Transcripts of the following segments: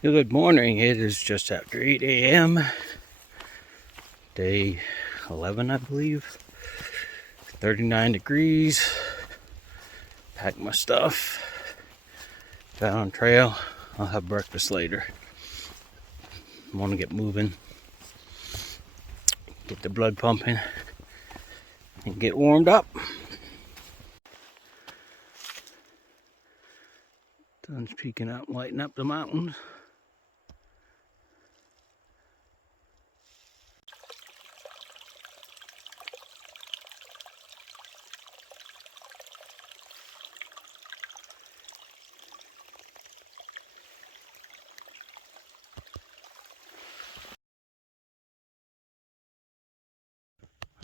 Good morning. It is just after 8 a.m. Day 11, I believe. 39 degrees. Packed my stuff. Got on trail. I'll have breakfast later. I want to get moving. Get the blood pumping. And get warmed up. Sun's peeking out and lighting up the mountains.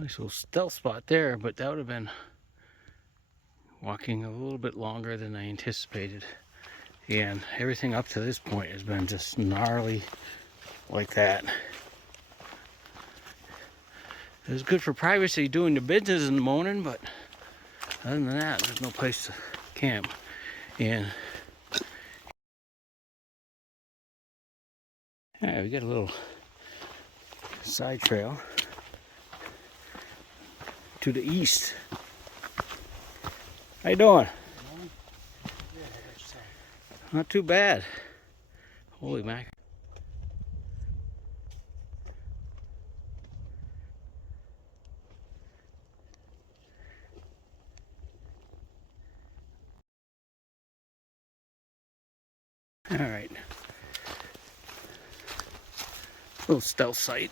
Nice little stealth spot there, but that would have been walking a little bit longer than I anticipated. And everything up to this point has been just gnarly like that. It was good for privacy doing the business in the morning, but other than that, there's no place to camp. And yeah, we got a little side trail to the east. How you doing? Not too bad. Holy mac. All right. Little stealth site.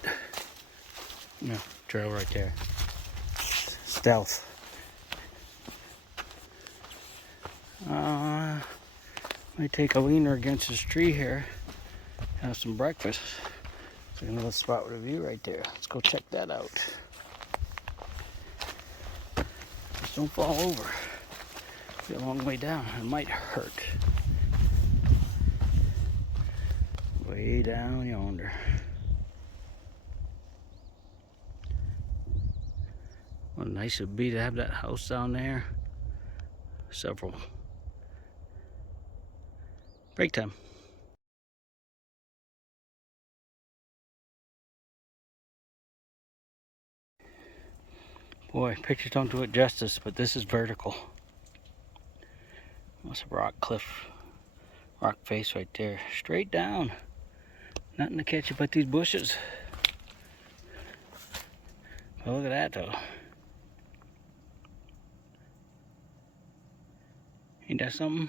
Yeah, trail right there. Stealth. Might take a leaner against this tree here. Have some breakfast. There's another spot with a view right there. Let's go check that out. Just don't fall over. Be a long way down. It might hurt. Way down yonder. What nice it would be to have that house down there. Several. Break time. Boy, pictures don't do it justice, but this is vertical. That's a rock cliff, rock face right there. Straight down. Nothing to catch you but these bushes. But look at that though. Ain't that something?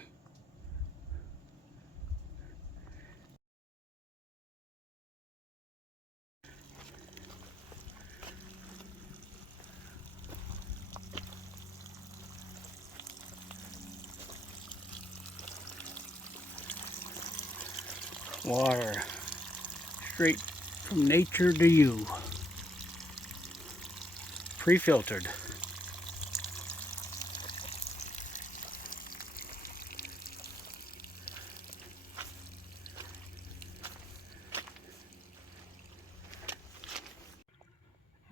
Water. Straight from nature to you. Pre-filtered.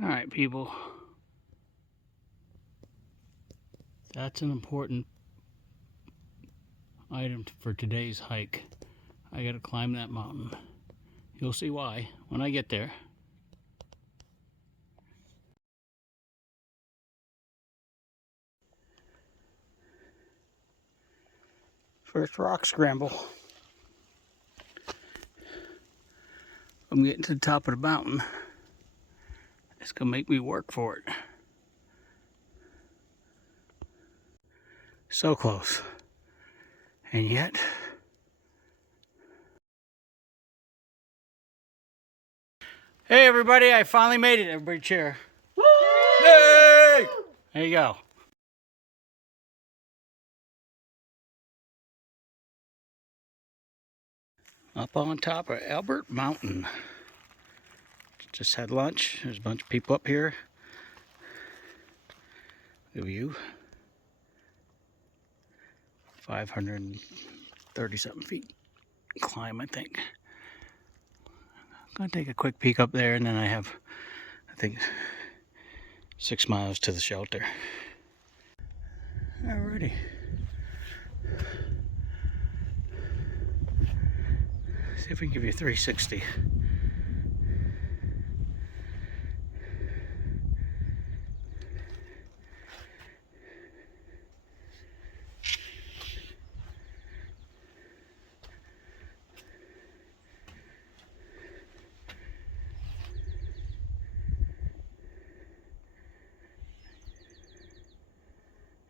Alright people. That's an important item for today's hike. I gotta climb that mountain. You'll see why when I get there. First rock scramble. I'm getting to the top of the mountain. It's gonna make me work for it. So close. And yet, hey everybody, I finally made it. Everybody cheer. Woo! Hey! There you go. Up on top of Albert Mountain. Just had lunch. There's a bunch of people up here. The view. 530 something feet climb, I think. I'm gonna take a quick peek up there, and then I have, I think, 6 miles to the shelter. Alrighty. See if we can give you 360.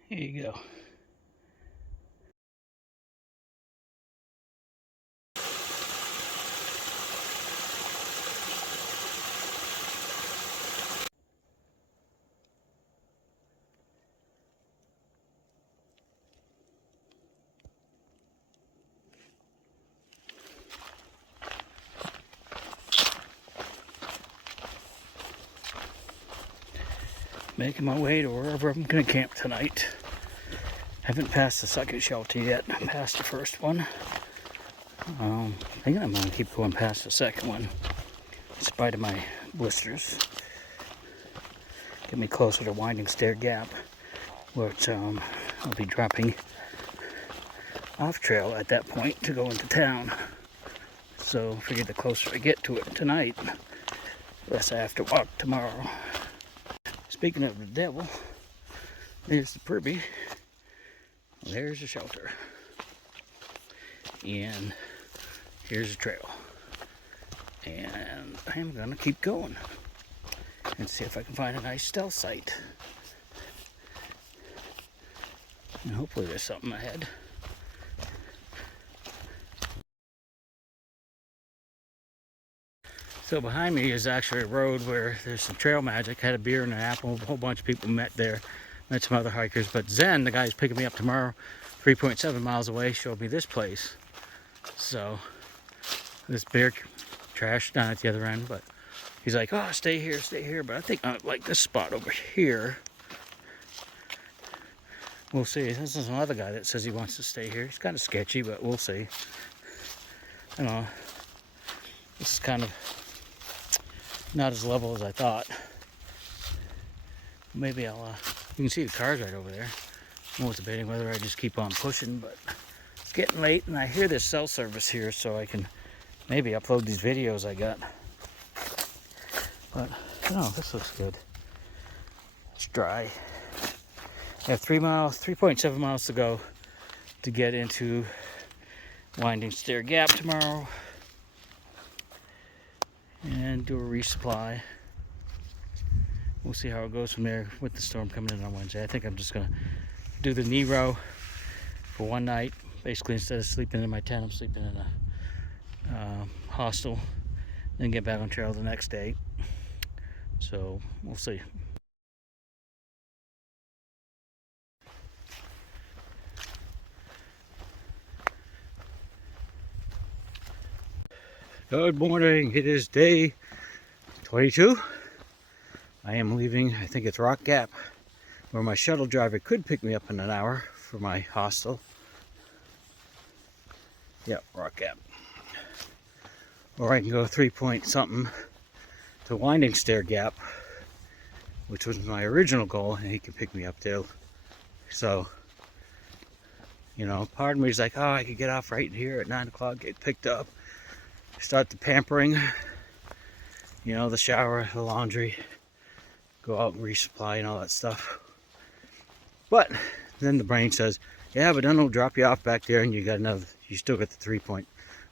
Here you go. Making my way to wherever I'm gonna camp tonight. Haven't passed the second shelter yet. I passed the first one. Thinking I'm gonna keep going past the second one, in spite of my blisters. Get me closer to Winding Stair Gap, where it's, I'll be dropping off trail at that point to go into town. So I figured the closer I get to it tonight, the less I have to walk tomorrow. Speaking of the devil, there's the Privy. There's the shelter. And here's the trail. And I'm gonna keep going and see if I can find a nice stealth site. And hopefully there's something ahead. So behind me is actually a road where there's some trail magic. Had a beer and an apple. A whole bunch of people met there. Met some other hikers. But Zen, the guy who's picking me up tomorrow, 3.7 miles away, showed me this place. So this beer trash down at the other end. But he's like, oh, stay here, stay here. But I think I like this spot over here. We'll see. This is another guy that says he wants to stay here. He's kind of sketchy, but we'll see. I don't know. This is kind of not as level as I thought. Maybe I'll, you can see the cars right over there. I was debating whether I just keep on pushing, but it's getting late and I hear there's cell service here, so I can maybe upload these videos I got. But, no, this looks good. It's dry. I have 3.7 miles to go to get into Winding Stair Gap tomorrow. And do a resupply. We'll see how it goes from there with the storm coming in on Wednesday. I think I'm just gonna do the Nero for one night. Basically, instead of sleeping in my tent, I'm sleeping in a hostel. Then get back on trail the next day. So we'll see. Good morning. It is day 22. I am leaving, I think it's Rock Gap, where my shuttle driver could pick me up in an hour for my hostel. Yep, Rock Gap. Or I can go 3 something to Winding Stair Gap, which was my original goal, and he can pick me up there. So, you know, part of me is like, oh, I could get off right here at 9 o'clock, get picked up, start the pampering, you know, the shower, the laundry, go out and resupply and all that stuff. But then the brain says, yeah, but then it'll drop you off back there and you got another, you still got the 3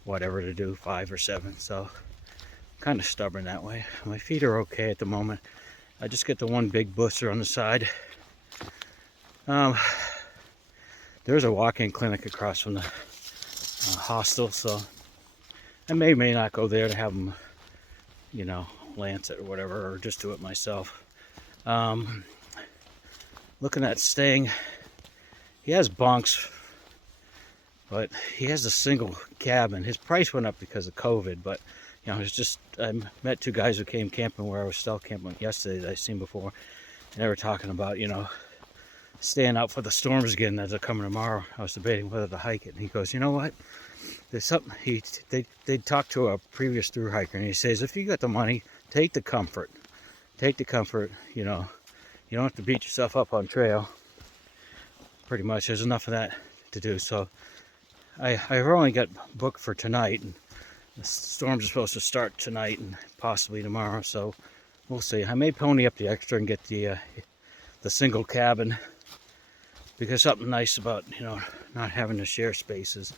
whatever to do, 5 or 7. So kind of stubborn that way. My feet are okay at the moment. I just get the one big blister on the side. There's a walk-in clinic across from the hostel, so I may not go there to have them, you know, lance it or whatever, or just do it myself. Looking at staying, he has bunks, but he has a single cabin. His price went up because of COVID, but you know, it's just, I met 2 guys who came camping where I was still camping yesterday that I've seen before, and they were talking about, you know, staying out for the storms again that are coming tomorrow. I was debating whether to hike it, and he goes, you know what? There's something, they talked to a previous through hiker, and he says, if you got the money, take the comfort. Take the comfort, you know. You don't have to beat yourself up on trail. pretty much. There's enough of that to do. So I've only got booked for tonight, and the storms are supposed to start tonight and possibly tomorrow. So we'll see. I may pony up the extra and get the single cabin, because something nice about, you know, not having to share spaces.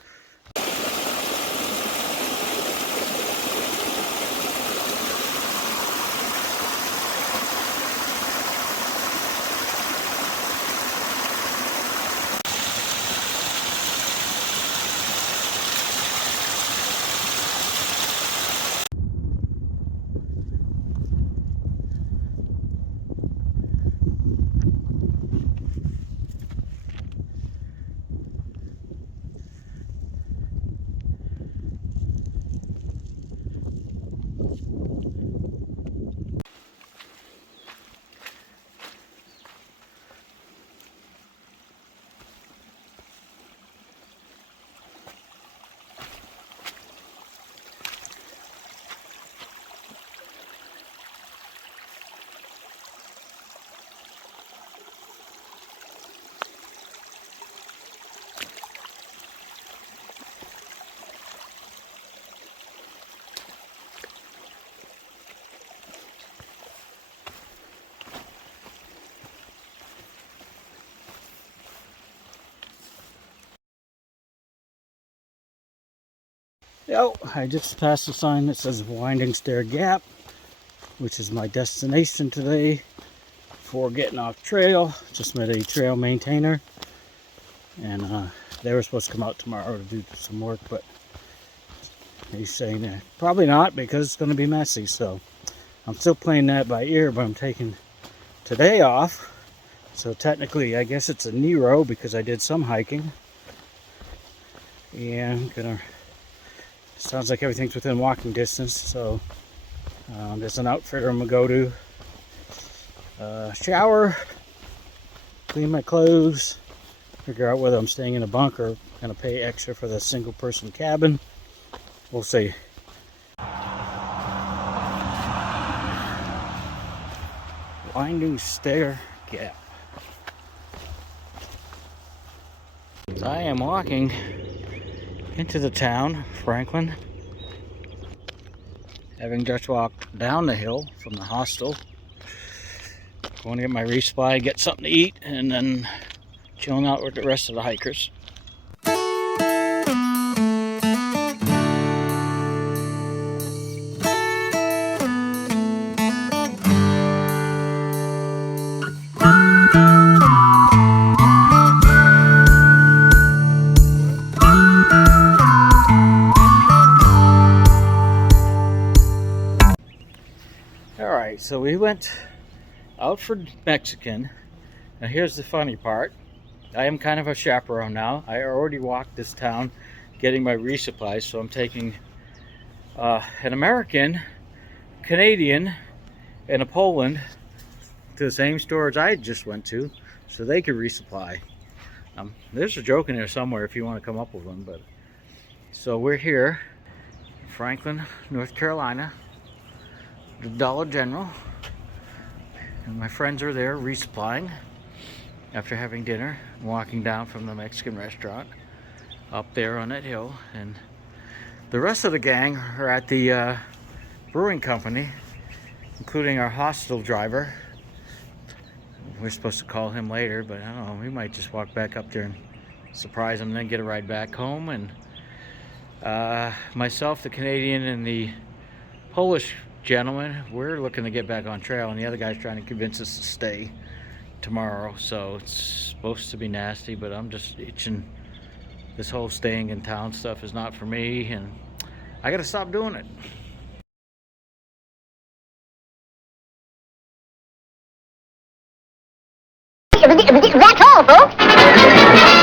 Oh, I just passed a sign that says Winding Stair Gap, which is my destination today for getting off trail. Just met a trail maintainer, and they were supposed to come out tomorrow to do some work, but he's saying probably not, because it's going to be messy. So I'm still playing that by ear, but I'm taking today off. So technically, I guess it's a Nero, because I did some hiking, and sounds like everything's within walking distance. So there's an outfitter I'm gonna go to, shower, clean my clothes, figure out whether I'm staying in a bunk or gonna pay extra for the single person cabin. We'll see. Winding Stair Gap. I am walking into the town, Franklin, having just walked down the hill from the hostel. Going to get my resupply, get something to eat, and then chilling out with the rest of the hikers. Alright, so we went out for Mexican. Now here's the funny part. I am kind of a chaperone now. I already walked this town getting my resupply, so I'm taking an American, Canadian, and a Poland to the same stores I just went to, so they could resupply. There's a joke in there somewhere if you want to come up with one. But so we're here, Franklin, North Carolina, the Dollar General, and my friends are there resupplying after having dinner, walking down from the Mexican restaurant up there on that hill. And the rest of the gang are at the brewing company, including our hostel driver. We're supposed to call him later, but I don't know, we might just walk back up there and surprise him and then get a ride back home. And myself, the Canadian, and the Polish gentleman, we're looking to get back on trail, and the other guy's trying to convince us to stay tomorrow. So it's supposed to be nasty, but I'm just itching. This whole staying in town stuff is not for me, and I gotta stop doing it. That's all, folks.